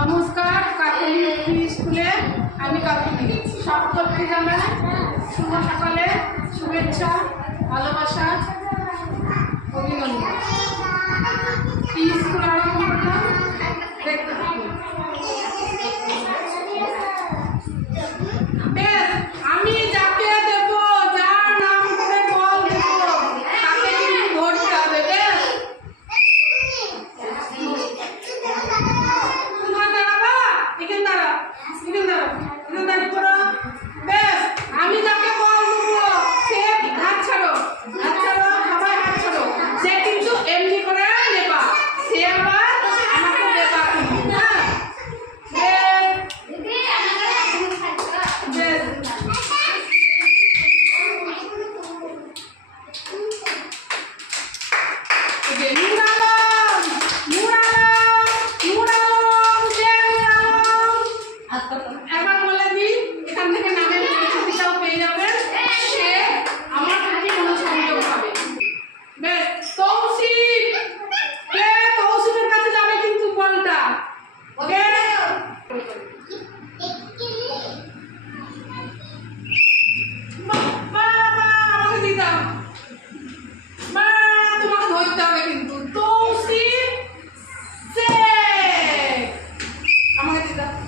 নমস্কার, কাকুলি স্কুলে আমি কাকুলি। সকলকে জানাই শুভ সকালে শুভেচ্ছা, ভালোবাসা, অভিনন্দন। স্কুল আরম্ভ করলাম, দেখতে থাকুন। আমি যাকে দেব, যার নাম করে বল দেব, তাকে কিন্তু ধরতে হবে। আমি যাকে বল দেবো সে হাত ছাড়ো, হাত ছাড়ো, সবাই হাত ছাড়ো। সে কিন্তু এমনি করে নেবা, সে আবার আমাকে দেবা কিন্তু। একবার বলে দিই, এখান থেকে নামের পরিচিতিটাও পেয়ে যাবেন। সে আমার কাছে মনোসংযোগ পাবে। বেশ, তৌসিফ, কে তৌসিফের কাছে যাবে কিন্তু বলটা। ওকে, আমাকে দিতে হবে, তোমাকে ধরতে হবে কিন্তু। তৌসিফ আমাকে দিতে হবে।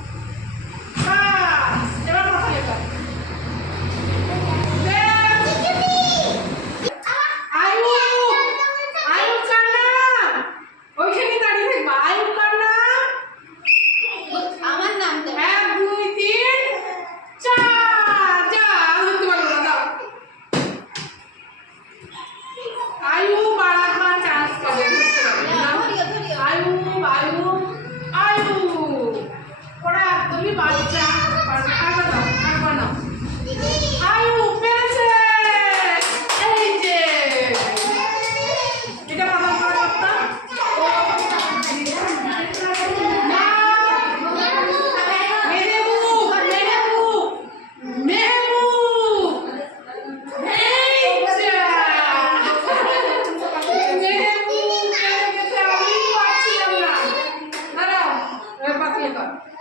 Gracias.